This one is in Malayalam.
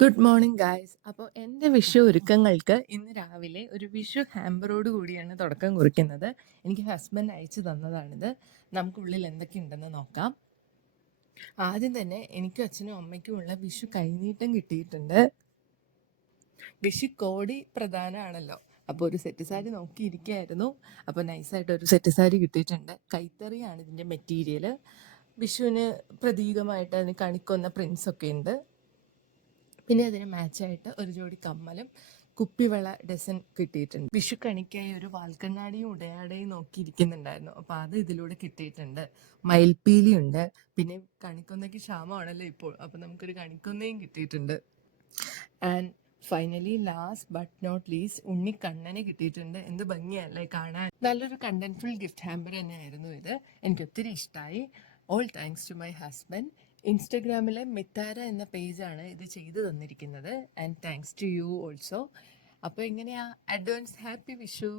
Good morning guys. അപ്പോൾ എൻ്റെ വിഷു ഒരുക്കങ്ങൾക്ക് ഇന്ന് രാവിലെ ഒരു വിഷു ഹാമ്പറോട് കൂടിയാണ് തുടക്കം കുറിക്കുന്നത്. എനിക്ക് ഹസ്ബൻഡ് അയച്ചു തന്നതാണിത്. നമുക്കുള്ളിൽ എന്തൊക്കെയുണ്ടെന്ന് നോക്കാം. ആദ്യം തന്നെ എനിക്കും അച്ഛനും അമ്മയ്ക്കും ഉള്ള വിഷു കൈനീട്ടം കിട്ടിയിട്ടുണ്ട്. വിഷു കോടി പ്രധാനമാണല്ലോ. അപ്പോൾ ഒരു സെറ്റ് സാരി നോക്കിയിരിക്കുകയായിരുന്നു. അപ്പോൾ നൈസായിട്ട് ഒരു സെറ്റ് സാരി കിട്ടിയിട്ടുണ്ട്. കൈത്തറിയാണ് ഇതിൻ്റെ മെറ്റീരിയൽ. വിഷുവിന് പ്രതീകമായിട്ട് അതിന് കണിക്കൊന്ന പ്രിൻസൊക്കെ ഉണ്ട്. പിന്നെ അതിന് മാച്ചായിട്ട് ഒരു ജോഡി കമ്മലും കുപ്പിവള ഡസൻ കിട്ടിയിട്ടുണ്ട്. വിഷു കണിക്കായി ഒരു വാൽക്കണ്ണാടിയും ഉടയാടയും നോക്കിയിരിക്കുന്നുണ്ടായിരുന്നു. അപ്പോൾ അത് ഇതിലൂടെ കിട്ടിയിട്ടുണ്ട്. മയിൽപ്പീലിയുണ്ട്. പിന്നെ കണിക്കൊന്നയ്ക്ക് ക്ഷാമമാണല്ലോ ഇപ്പോൾ, അപ്പോൾ നമുക്കൊരു കണിക്കൊന്നയും കിട്ടിയിട്ടുണ്ട്. And finally last but not least ഉണ്ണിക്കണ്ണനെ കിട്ടിയിട്ടുണ്ട്. എന്ത് ഭംഗിയല്ലേ കാണാൻ. നല്ലൊരു കണ്ടന്റ്ഫുൾ ഗിഫ്റ്റ് ഹാമ്പർ തന്നെയായിരുന്നു ഇത്. എനിക്ക് ഒത്തിരി ഇഷ്ടമായി. All thanks to my husband. ഇൻസ്റ്റഗ്രാമിലെ മിത്താര എന്ന പേജാണ് ഇത് ചെയ്തു തന്നിരിക്കുന്നത്. And thanks to you also. അപ്പോൾ എങ്ങനെയാ, അഡ്വാൻസ് ഹാപ്പി വിഷു.